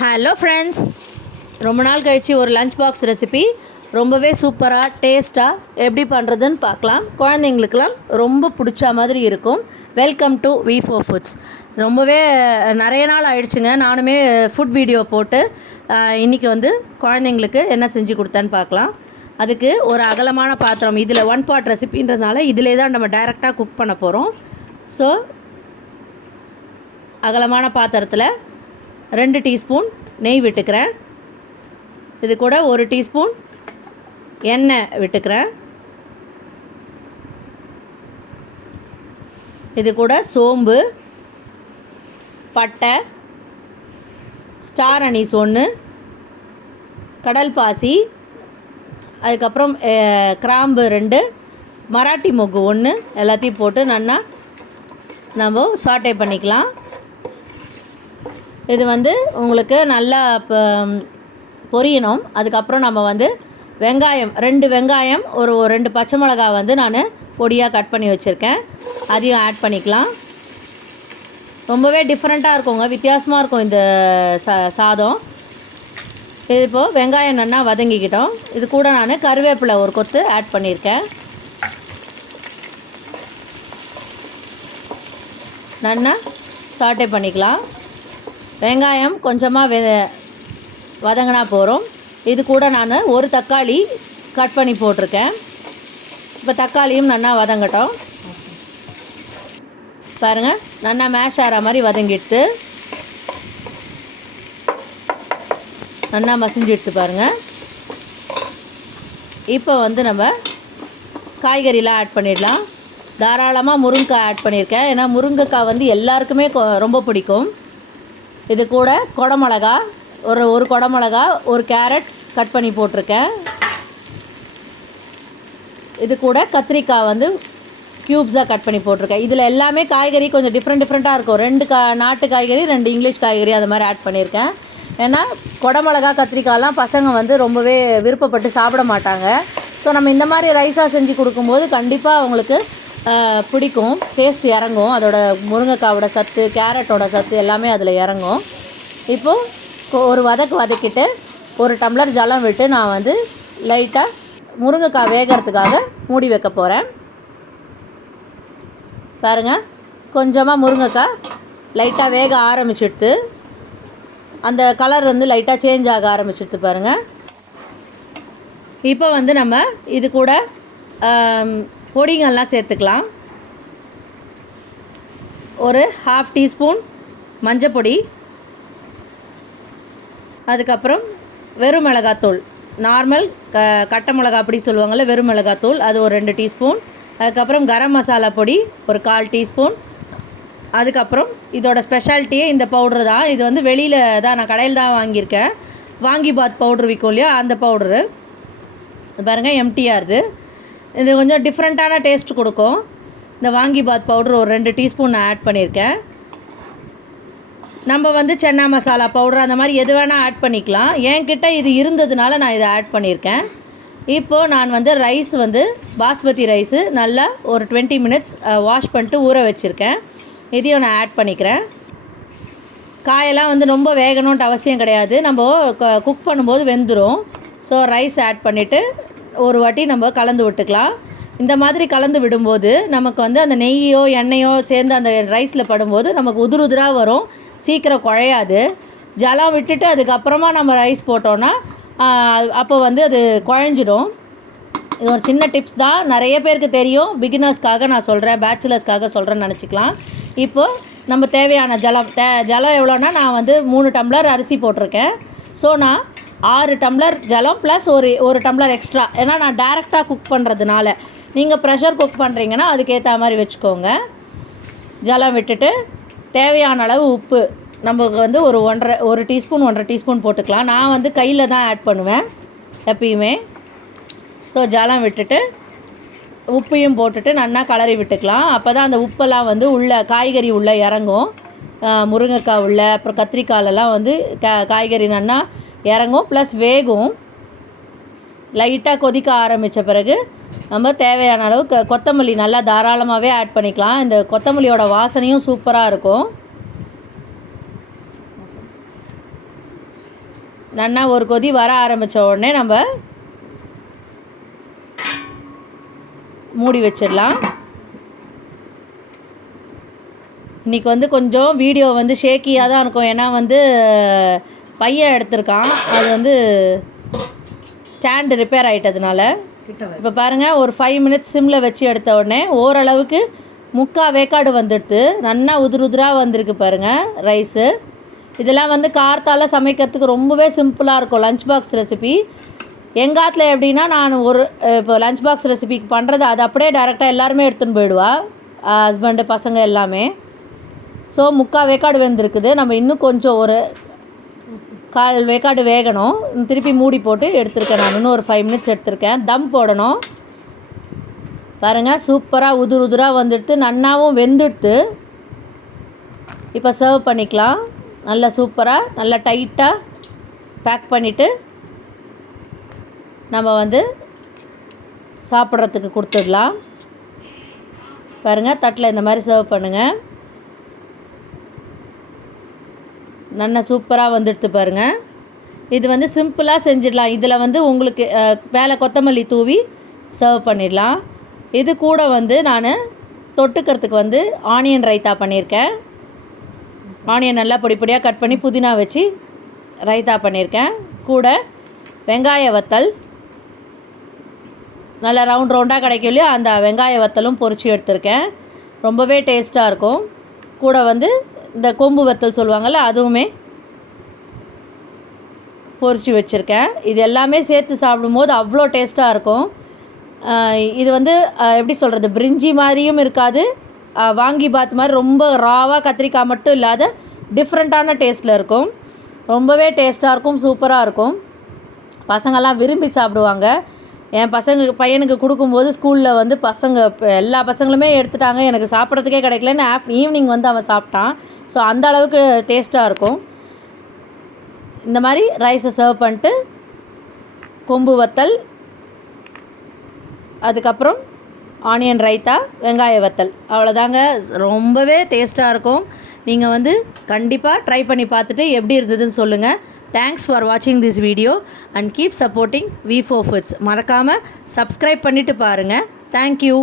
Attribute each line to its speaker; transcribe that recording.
Speaker 1: Hello friends ரொம்ப நாள் கழிச்சு ஒரு லஞ்ச் பாக்ஸ் ரெசிபி ரொம்பவே சூப்பராக டேஸ்ட்டாக எப்படி பண்ணுறதுன்னு பார்க்கலாம். குழந்தைங்களுக்கெல்லாம் ரொம்ப பிடிச்ச மாதிரி இருக்கும். Welcome to V four foods ரொம்பவே நிறைய நாள் ஆயிடுச்சுங்க. நானுமே ஃபுட் வீடியோ போட்டு இன்றைக்கி இன்னைக்கு வந்து குழந்தைங்களுக்கு என்ன செஞ்சு கொடுத்தேன்னு பார்க்கலாம். அதுக்கு ஒரு அகலமான பாத்திரம். இதில் ஒன் பாட் ரெசிபின்றதுனால இதிலே தான் நம்ம டைரெக்டாக குக் பண்ண போகிறோம் ஸோ அகலமான பாத்திரத்தில் ரெண்டு டீஸ்பூன் நெய் விட்டுக்கிறேன். இது கூட ஒரு டீஸ்பூன் எண்ணெய் விட்டுக்கிறேன். இது கூட சோம்பு பட்டை ஸ்டார் அனீஸ் ஒன்று கடல் பாசி அதுக்கப்புறம் கிராம்பு ரெண்டு மராட்டி மொக்கு ஒன்று எல்லாத்தையும் போட்டு நல்லா நம்ம சாட்டை பண்ணிக்கலாம். இது வந்து உங்களுக்கு நல்லா இப்போ பொரியணும். அதுக்கப்புறம் நம்ம வந்து வெங்காயம் ரெண்டு வெங்காயம் ஒரு ஒரு ரெண்டு பச்சை மிளகா வந்து நான் பொடியாக கட் பண்ணி வச்சுருக்கேன். அதையும் ஆட் பண்ணிக்கலாம். ரொம்பவே டிஃப்ரெண்ட்டாக இருக்குங்க. வித்தியாசமாக இருக்கும் இந்த சா சாதம். இது இப்போது வெங்காயம் நல்லா வதங்கிக்கிட்டோம். இது கூட நான் கருவேப்பிலை ஒரு கொத்து ஆட் பண்ணியிருக்கேன் நல்லா சாட்டை பண்ணிக்கலாம். வெங்காயம் கொஞ்சமாக வெ வதங்கினா போகிறோம் இது கூட நான் ஒரு தக்காளி கட் பண்ணி போட்டிருக்கேன். இப்போ தக்காளியும் நல்லா வதங்கட்டும். பாருங்கள் நல்லா மேஷ் ஆகிற மாதிரி வதங்கிட்டு நல்லா மசிஞ்சு எடுத்து பாருங்கள் இப்போ வந்து நம்ம காய்கறிலாம் ஆட் பண்ணிடலாம். தாராளமாக முருங்கைக்காய் ஆட் பண்ணியிருக்கேன். ஏன்னா முருங்கைக்காய் வந்து எல்லாருக்குமே கொ- ரொம்ப பிடிக்கும். இது கூட குடமிளகா ஒரு ஒரு குடமிளகா ஒரு கேரட் கட் பண்ணி போட்டிருக்கேன். இது கூட கத்திரிக்காய் வந்து க்யூப்ஸாக கட் பண்ணி போட்டிருக்கேன். இதில் எல்லாமே காய்கறி கொஞ்சம் டிஃப்ரெண்ட் டிஃப்ரெண்ட்டாக இருக்கும். ரெண்டு கா நாட்டு காய்கறி ரெண்டு இங்கிலீஷ் காய்கறி அது மாதிரி ஆட் பண்ணியிருக்கேன். ஏன்னா குடமிளகா கத்திரிக்காய்லாம் பசங்க வந்து ரொம்பவே விருப்பப்பட்டு சாப்பிட மாட்டாங்க. ஸோ நம்ம இந்த மாதிரி ரைஸாக செஞ்சு கொடுக்கும்போது கண்டிப்பாக அவங்களுக்கு பிடிக்கும். டேஸ்ட் இறங்கும். அதோட முருங்கைக்காவோட சத்து கேரட்டோட சத்து எல்லாமே அதில் இறங்கும். இப்போது கொ- ஒரு வதக்கு வதக்கிட்டு ஒரு டம்ளர் ஜலம் விட்டு நான் வந்து லைட்டாக முருங்கைக்காய் வேகிறதுக்காக மூடி வைக்க போகிறேன் பாருங்கள் கொஞ்சமாக முருங்கைக்காய் லைட்டாக வேக ஆரம்பிச்சிடுத்து. அந்த கலர் வந்து லைட்டாக சேஞ்ச் ஆக ஆரம்பிச்சிடுத்து பாருங்கள் இப்போ வந்து நம்ம இது கூட பொடிங்கள்லாம் சேர்த்துக்கலாம். ஒரு ஹாஃப் டீஸ்பூன் மஞ்சப்பொடி. அதுக்கப்புறம் வெறும் மிளகாத்தூள். நார்மல் க கட்டை மிளகா அப்படி சொல்லுவாங்கள்ல வெறும் மிளகாத்தூள் அது ஒரு ரெண்டு டீஸ்பூன் அதுக்கப்புறம் கரம் மசாலா பொடி ஒரு கால் டீஸ்பூன் அதுக்கப்புறம் இதோட ஸ்பெஷாலிட்டியே இந்த பவுட்ரு தான். இது வந்து வெளியில் தான் நான் கடையில் தான் வாங்கியிருக்கேன். வாங்கி பாத் பவுட்ரு விற்கும் இல்லையா அந்த பவுட்ரு பாருங்கள் எம்டியாக இருக்குது இது கொஞ்சம் டிஃப்ரெண்ட்டான டேஸ்ட் கொடுக்கும். இந்த வாங்கி பாத் பவுடர் ஒரு ரெண்டு டீஸ்பூன் ஆட் பண்ணியிருக்கேன். நம்ம வந்து சென்னா மசாலா பவுடர் அந்த மாதிரி எது வேணால் ஆட் பண்ணிக்கலாம். என்கிட்ட இது இருந்ததுனால நான் இதை ஆட் பண்ணியிருக்கேன். இப்போது நான் வந்து ரைஸ் வந்து பாஸ்மதி ரைஸு நல்லா ஒரு டுவெண்ட்டி மினிட்ஸ் வாஷ் பண்ணிட்டு ஊற வச்சுருக்கேன். இதையும் நான் ஆட் பண்ணிக்கிறேன். காயெல்லாம் வந்து ரொம்ப வேகணுன்ட்டு அவசியம் கிடையாது. நம்ம குக் பண்ணும்போது வெந்துடும் ஸோ ரைஸ் ஆட் பண்ணிவிட்டு ஒரு வாட்டி நம்ம கலந்து விட்டுக்கலாம். இந்த மாதிரி கலந்து விடும்போது நமக்கு வந்து அந்த நெய்யோ எண்ணெயோ சேர்ந்து அந்த ரைஸில் படும்போது நமக்கு உதிர் உதிராக வரும். சீக்கிரம் குழையாது. ஜலம் விட்டுட்டு அதுக்கப்புறமா நம்ம ரைஸ் போட்டோன்னா அப்போ வந்து அது குழஞ்சிடும். இது ஒரு சின்ன டிப்ஸ் தான். நிறைய பேருக்கு தெரியும். பிகினர்ஸ்க்காக நான் சொல்கிறேன் பேச்சுலர்ஸ்க்காக சொல்கிறேன்னு நினச்சிக்கலாம். இப்போது நம்ம தேவையான ஜலம் தே ஜலம் எவ்வளோன்னா நான் வந்து மூணு டம்ளர் அரிசி போட்டிருக்கேன். ஸோ நான் ஆறு டம்ளர் ஜலம் ப்ளஸ் ஒரு ஒரு டம்ளர் எக்ஸ்ட்ரா ஏன்னா நான் டேரெக்டாக குக் பண்ணுறதுனால நீங்கள் ப்ரெஷர் குக் பண்ணுறீங்கன்னா அதுக்கேற்ற மாதிரி வச்சுக்கோங்க. ஜலம் விட்டுட்டு தேவையான அளவு உப்பு. நமக்கு வந்து ஒரு ஒன்றரை ஒரு டீஸ்பூன் ஒன்றரை டீஸ்பூன் போட்டுக்கலாம். நான் வந்து கையில் தான் ஆட் பண்ணுவேன் எப்பயுமே. ஸோ ஜலம் விட்டுட்டு உப்பையும் போட்டுட்டு நல்லா கலரி விட்டுக்கலாம். அப்போ தான் அந்த உப்பெல்லாம் வந்து உள்ள காய்கறி உள்ளே இறங்கும். முருங்கைக்காய் உள்ள அப்புறம் கத்திரிக்காயிலலாம் வந்து கா காய்கறி நல்லா இறங்கும் ப்ளஸ் வேகும். லைட்டாக கொதிக்க ஆரம்பித்த பிறகு நம்ம தேவையான அளவுக்கு கொத்தமல்லி நல்லா தாராளமாகவே ஆட் பண்ணிக்கலாம். இந்த கொத்தமல்லியோட வாசனையும் சூப்பராக இருக்கும். நல்லா ஒரு கொதி வர ஆரம்பித்த உடனே நம்ம மூடி வச்சிடலாம். இன்றைக்கி வந்து கொஞ்சம் வீடியோ வந்து ஷேக்கியாக தான் இருக்கும். ஏன்னா வந்து பையன் எடுத்திருக்கான். அது வந்து ஸ்டாண்டு ரிப்பேர் ஆகிட்டதுனால இப்போ பாருங்கள் ஒரு ஃபைவ் மினிட்ஸ் சிம்மில் வச்சு எடுத்த உடனே ஓரளவுக்கு முக்கால் வேக்காடு வந்துடுது நல்லா உதிர் உதிராக வந்திருக்கு பாருங்கள் ரைஸு இதெல்லாம் வந்து கார்த்தால சமைக்கிறதுக்கு ரொம்பவே சிம்பிளாக இருக்கும் லஞ்ச் பாக்ஸ் ரெசிபி எங்காத்தில் எப்படின்னா நான் ஒரு இப்போ லஞ்ச் பாக்ஸ் ரெசிபிக்கு பண்ணுறது அது அப்படியே டேரெக்டாக எல்லாருமே எடுத்துன்னு போயிடுவா. ஹஸ்பண்டு பசங்க எல்லாமே. ஸோ முக்கால் வேக்காடு வெந்திருக்குது. நம்ம இன்னும் கொஞ்சம் ஒரு கால் வேக்காடு வேகணும். திருப்பி மூடி போட்டு எடுத்திருக்கேன் நான். இன்னும் ஒரு ஃபைவ் மினிட்ஸ் எடுத்திருக்கேன். தம் போடணும். பாருங்கள் சூப்பராக உதுர் உதுராக வந்துடுத்து. நன்னாவும் வெந்துடுத்து. இப்போ சர்வ் பண்ணிக்கலாம். நல்லா சூப்பராக நல்லா டைட்டாக பேக் பண்ணிவிட்டு நம்ம வந்து சாப்பிட்றதுக்கு கொடுத்துடலாம். பாருங்கள் தட்டில் இந்த மாதிரி சர்வ் பண்ணுங்கள் நல்லா சூப்பராக வந்துடுத்து பாருங்கள் இது வந்து சிம்பிளாக செஞ்சிடலாம். இதில் வந்து உங்களுக்கு வேலை மேலே கொத்தமல்லி தூவி சர்வ் பண்ணிடலாம். இது கூட வந்து நான் தொட்டுக்கிறதுக்கு வந்து ஆனியன் ரைத்தா பண்ணியிருக்கேன் ஆனியன் நல்லா பொடி பொடியாக கட் பண்ணி புதினா வச்சு ரைத்தா பண்ணியிருக்கேன் கூட வெங்காய வத்தல். நல்லா ரவுண்ட் ரவுண்டாக கிடைக்கும் இல்லையா? அந்த வெங்காய வத்தலும் பொரிச்சு எடுத்திருக்கேன். ரொம்பவே டேஸ்ட்டாக இருக்கும். கூட வந்து இந்த கொம்பு வத்தல் சொல்லுவாங்கள்ல அதுவுமே பொறிச்சு வச்சுருக்கேன். இது எல்லாமே சேர்த்து சாப்பிடும்போது அவ்வளோ டேஸ்ட்டாக இருக்கும். இது வந்து எப்படி சொல்கிறது பிரிஞ்சி மாதிரியும் இருக்காது. வாங்கி பாத் மாதிரி ரொம்ப ராவாக கத்திரிக்காய் மட்டும் இல்லாத டிஃப்ரெண்ட்டான டேஸ்ட்டில் இருக்கும். ரொம்பவே டேஸ்ட்டாக இருக்கும் சூப்பராக இருக்கும். பசங்கள்லாம் விரும்பி சாப்பிடுவாங்க. என் பசங்களுக்கு பையனுக்கு கொடுக்கும்போது ஸ்கூலில் வந்து பசங்க எல்லா பசங்களுமே எடுத்துட்டாங்க. எனக்கு சாப்பிட்றதுக்கே கிடைக்கலன்னு ஆஃப் ஈவினிங் வந்து அவன் சாப்பிட்டான். ஸோ அந்த அளவுக்கு டேஸ்ட்டாக இருக்கும். இந்த மாதிரி ரைஸை சர்வ் பண்ணிட்டு கொம்பு வத்தல் அதுக்கப்புறம் ஆனியன் ரைத்தா வெங்காய வத்தல். அவ்வளோதாங்க ரொம்பவே டேஸ்ட்டாக இருக்கும். நீங்கள் வந்து கண்டிப்பாக ட்ரை பண்ணி பார்த்துட்டு எப்படி இருந்ததுன்னு சொல்லுங்கள் தேங்க்ஸ் ஃபார் வாட்சிங் this video and keep supporting V four foods மறக்காமல் சப்ஸ்கிரைப் பண்ணிவிட்டு பாருங்கள் தேங்க்யூ